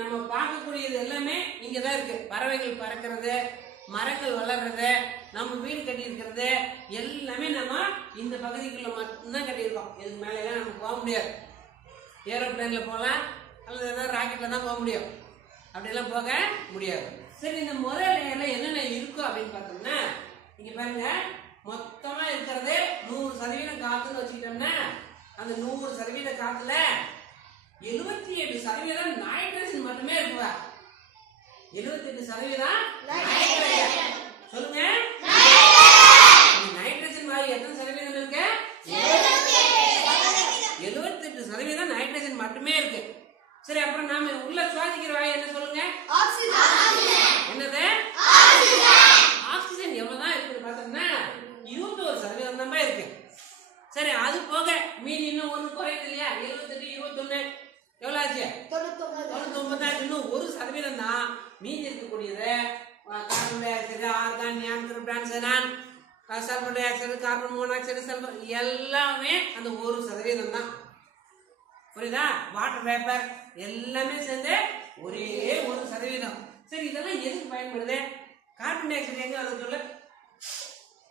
நம்ம பார்க்கக்கூடியது எல்லாமே இங்கதான் இருக்கு. பறவைகள் பறக்கிறது, மரங்கள் வளர்றது, நம்ம வீடு கட்டி இருக்கிறது எல்லாமே நம்ம இந்த பகுதிக்குள்ள மட்டும்தான் கட்டியிருக்கோம். இதுக்கு மேல எல்லாம் நம்ம போக முடியாது. ஏரோப்ளேன்ல போகலாம் அல்லது ஏதாவது ராக்கெட்ல தான் போக முடியும். அப்படியெல்லாம் போக முடியாது. சரி, இந்த முதல் லேயர்ல என்னென்ன இருக்கும் அப்படின்னு பார்த்தோம்னா, இங்க பாருங்க, மொத்தமா இருக்கிறது 100% காத்துன்னு வச்சுக்கிட்டோம்னா, அந்த 100% காத்துல 78% நைட்ரஜன் மட்டுமே இருக்குவா. 78% சொல்லுங்க. நைட்ரஜன் வாயு எத்தனை சதவீதம் இருக்கு? 78% நைட்ரஜன் மட்டுமே இருக்கு. சரி, அப்புறம் நாம உள்ள சுவாசிக்கிற வாயு என்ன சொல்லுங்க? என்னது? ஆக்சிஜன் எவ்வளவுதான் இருக்குன்னு பார்த்தோம்னா 21% தான் இருக்கு. சரி, அது போக மீதி இன்னும் ஒண்ணு குறையுது இல்லையா? 78, 21 எவ்வளவு ஆச்சு? 99. இன்னும் 1% தான் மீதி இருக்கக்கூடியது. Carbon dioxide, argon, neon, பிரான்சனான், sulphur dioxide, carbon monoxide, sulphur எல்லாமே அந்த 1% தான். புரியுதா? வாட்டர் வேப்பர் எல்லாமே சேர்ந்து ஒரே 1%. சரி, இதெல்லாம் எதுக்கு பயன்படுது? கார்பன் டை ஆக்சைடு எங்க வருது சொல்லு?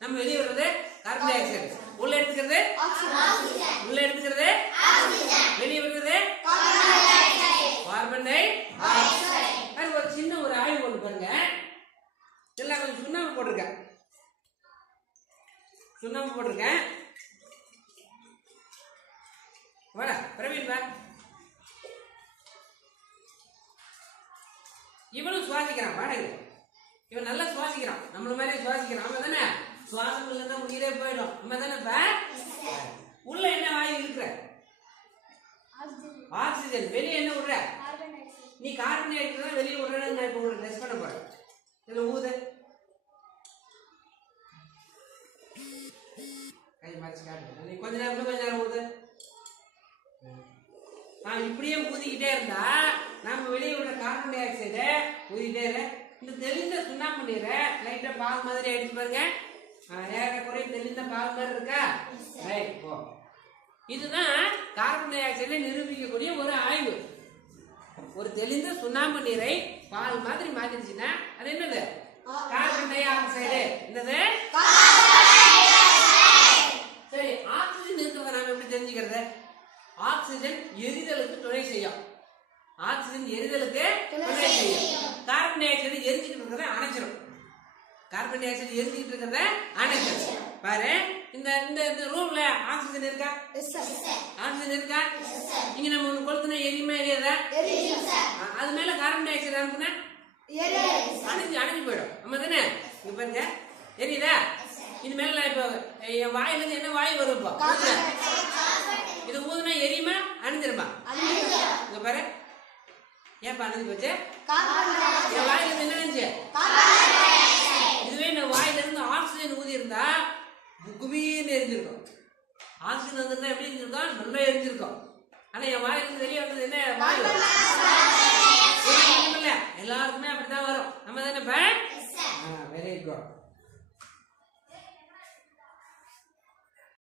நம்ம வெளியே வர்றது கார்பன் டை ஆக்சைடு, உள்ள எடுத்துக்கிறது வெளியே வருகிறது கார்பன் டை ஆக்சைடு. ஒரு சின்ன ஒரு ஆய்வு கொண்டு பாருங்க. எல்லாம் கொஞ்சம் சுண்ணாம்பு போட்டிருக்கேன். வாடா பிரவீன் வா. இவனும் சுவாசிக்கிறான். வாடகை இவன் நல்லா சுவாசிக்கிறான். நம்மள மாதிரி சுவாசிக்கிறான். நம்ம தானே சுவாசம் இல்லைன்னா உயிரே போயிடும். நம்ம தானே. உள்ள என்ன வாயு இருக்கிற? ஆக்சிஜன். வெளியே என்ன விடுற? நீ கார்பன் டை ஆக்சைடு வெளியே விடுறேன்னு நான் இப்ப உங்களுக்கு டெஸ்ட் பண்ண போறேன். இதுல ஊது. கை மாற்றி காட்டு. நீ கொஞ்ச நேரம் ஊது. இப்படியே ஊதிக்கிட்டே இருந்தா நாம வெளியே விடுற கார்பன் டை ஆக்சைடு ஊதிக்கிட்டே இரு. இந்த தெளிந்த சுண்ணாம்பு நீரை லைட்டா பால் மாதிரி எடுத்து பாருங்க. ஏறக்குறைய தெளிந்த பால் மாதிரி இருக்கா? ரைட், போ. இதுதான் கார்பன் டை ஆக்சைடை நிரூபிக்கக்கூடிய ஒரு ஆய்வு. ஒரு தெளிந்த சுண்ணாம்பு நீரை பால் மாதிரி மாத்திருச்சுன்னா அது என்னது? Carbon di oxide. என்னது? சரி, ஆக்சிஜன் இருக்கிறத நாம எப்படி தெரிஞ்சுக்கிறது? ஆக்சிஜன் எரிதலுக்கு துணை செய்யும். கார்பன் டை ஆக்சைடு எரிஞ்சுக்கிட்டு இருக்கிறத அணைச்சிடும். பாரு, இந்த ரூம்ல ஆக்சிஜன் இருக்கா? இங்க நம்ம ஒண்ணு கொளுத்துனா எரியுமா எரியாதா? அது மேல கார்பன் டை ஆக்சைடு அனுப்புனா அணைஞ்சு போயிடும். நம்ம தானே. இங்க பாருங்க, எரியுதா? இது மேல நான் இப்போ என் வாயில இருந்து என்ன வாயு வரும்? இப்போ இது ஊதுனா எரியுமா அணிஞ்சிருமா? இங்க பாரு, ஏன் அணிஞ்சு போச்சு? என் வாயில இருந்து என்ன நினைச்சு? இதுவே நான் வாயில இருந்து ஆக்சிஜன் ஊதி இருந்தா குபீர்னு எரிஞ்சிருக்கும். ஆக்சிஜன் வந்துருந்தா எப்படி எரிஞ்சிருக்கோம்? நல்லா எரிஞ்சிருக்கும். ஆனா என் வாயில இருந்து வெளியே வந்தது என்ன வாயு? எல்லாருக்குமே அப்படித்தான் வரும். நம்ம தானே. Very good.